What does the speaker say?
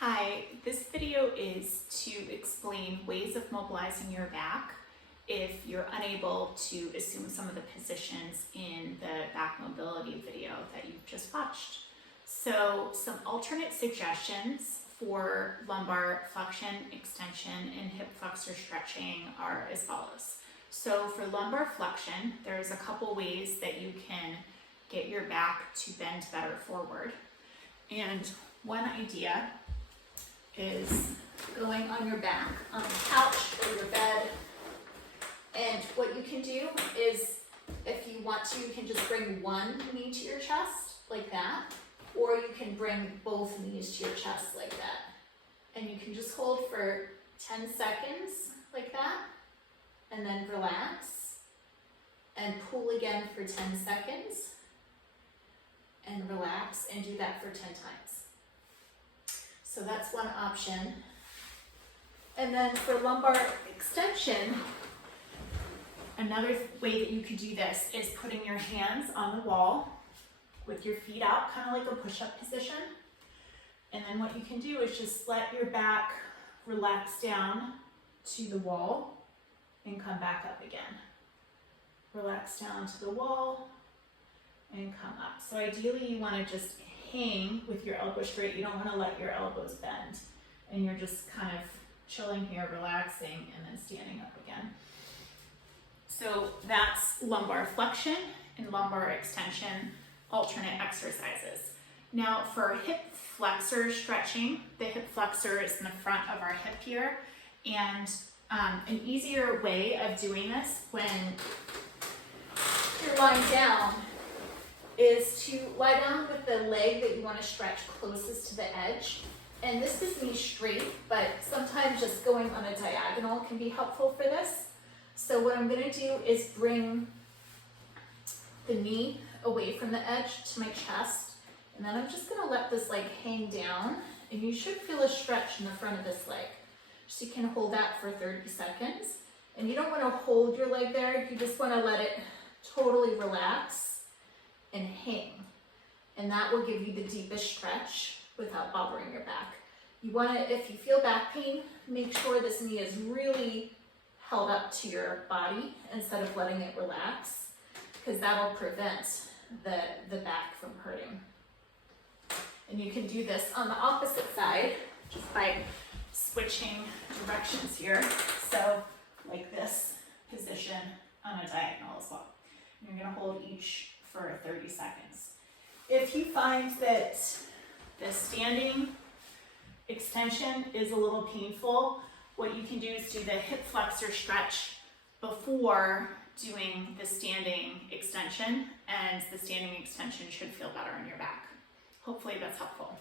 Hi, this video is to explain ways of mobilizing your back if you're unable to assume some of the positions in the back mobility video that you've just watched. So some alternate suggestions for lumbar flexion, extension, and hip flexor stretching are as follows. So for lumbar flexion, there's a couple ways that you can get your back to bend better forward. And one idea is going on your back on a couch or your bed. And what you can do is, if you want to, you can just bring one knee to your chest like that, or you can bring both knees to your chest like that. And you can just hold for 10 seconds like that, and then relax, and pull again for 10 seconds, and relax, and do that for 10 times. So that's one option. And then for lumbar extension, another way that you could do this is putting your hands on the wall with your feet out, kind of like a push-up position. And then what you can do is just let your back relax down to the wall and come back up again. Relax down to the wall and come up. So ideally you want to just hang with your elbows straight. You don't want to let your elbows bend. And you're just kind of chilling here, relaxing, and then standing up again. So that's lumbar flexion and lumbar extension alternate exercises. Now for hip flexor stretching, the hip flexor is in the front of our hip here. And an easier way of doing this when you're lying down is to lie down with the leg that you want to stretch closest to the edge. And this is knee straight, but sometimes just going on a diagonal can be helpful for this. So what I'm going to do is bring the knee away from the edge to my chest, and then I'm just going to let this leg hang down, and you should feel a stretch in the front of this leg. So you can hold that for 30 seconds. And you don't want to hold your leg there, you just want to let it totally relax and hang, and that will give you the deepest stretch without bothering your back. You want to, if you feel back pain, make sure this knee is really held up to your body instead of letting it relax, because that'll prevent the back from hurting. And you can do this on the opposite side just by switching directions here. So like this position on a diagonal as well. And you're going to hold each for 30 seconds. If you find that the standing extension is a little painful, what you can do is do the hip flexor stretch before doing the standing extension, and the standing extension should feel better in your back. Hopefully that's helpful.